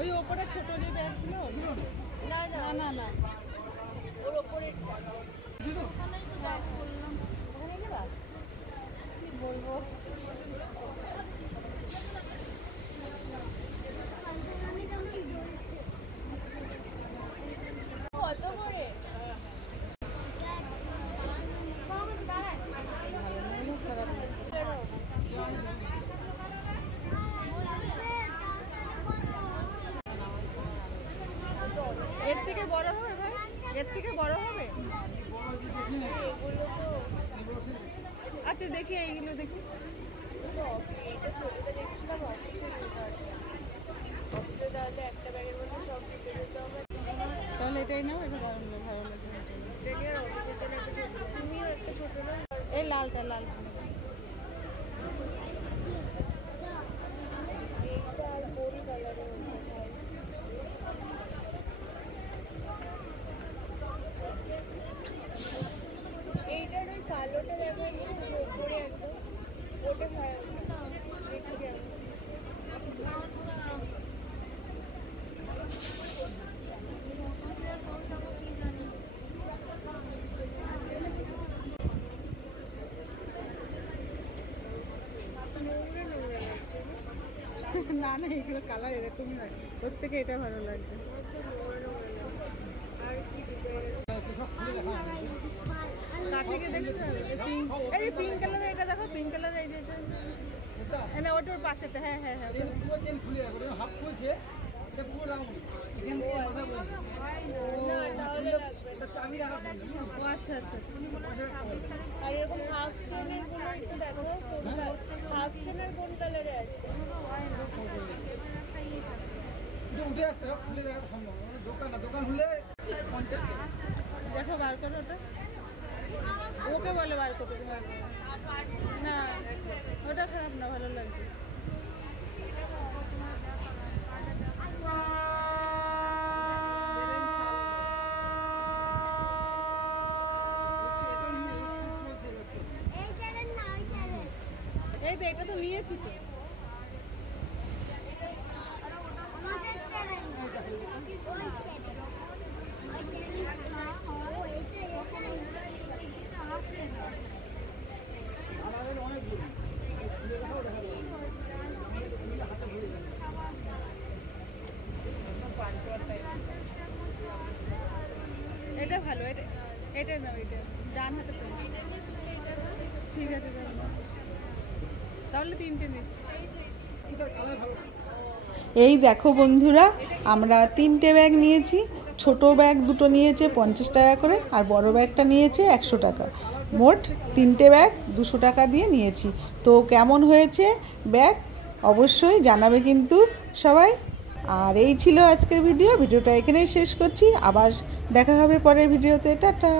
ওই ওপরে ছোট যে ব্যাগগুলো না না না না ওর ওপরে কি বলবো কত করে এর থেকে বড় হবে ভাই এর থেকে বড় হবে আচ্ছা দেখি এইগুলো দেখি তাহলে এটাই নাও এটা দারুণ ভালো লাগে এই লালটা লাল এইটার ওই কালোটা দেখা যায় উপরে একদম ওটা ভালো দেখি না না এগুলো কালার এরকমই হয় ওর থেকে এটা ভালো লাগছে কাছে গিয়ে দেখতে হবে এই পিঙ্ক কালারের এটা দেখো পিঙ্ক কালারের এই যেটা না ওটার পাশেটা হ্যাঁ হ্যাঁ হ্যাঁ পুরো চেন খুলে যাবে হাফ খুলছে এটা পুরো রাউন্ড এখান থেকে মাথা বলছে না তাহলে এটা চাবি রাখা ও আচ্ছা আচ্ছা আচ্ছা আর এরকম হাফ চেনের গুলো একটু দেখো হাফ চেনের কোন কালারে আছে এটা উঠে আসতে হবে খুলে দেখা সম্ভব দোকান হলে 50 টাকা দেখো বার করো ওটা ওকে বলে বার করতে না ওটা খারাপ না ভালো লাগছে এই তো এটা তো নিয়েছি তো এটা ভালো এটা এটা না এটা ডান হাতে ঠিক আছে তাহলে তিনটে নিচ্ছি এই দেখো বন্ধুরা আমরা তিনটে ব্যাগ নিয়েছি ছোট ব্যাগ দুটো নিয়েছে 50 টাকা করে আর বড় ব্যাগটা নিয়েছে 100 টাকা মোট তিনটে ব্যাগ 200 টাকা দিয়ে নিয়েছি তো কেমন হয়েছে ব্যাগ অবশ্যই জানাবে কিন্তু সবাই আর এই ছিল আজকের ভিডিওটা এখানেই শেষ করছি আবার দেখা হবে পরের ভিডিওতে টাটা।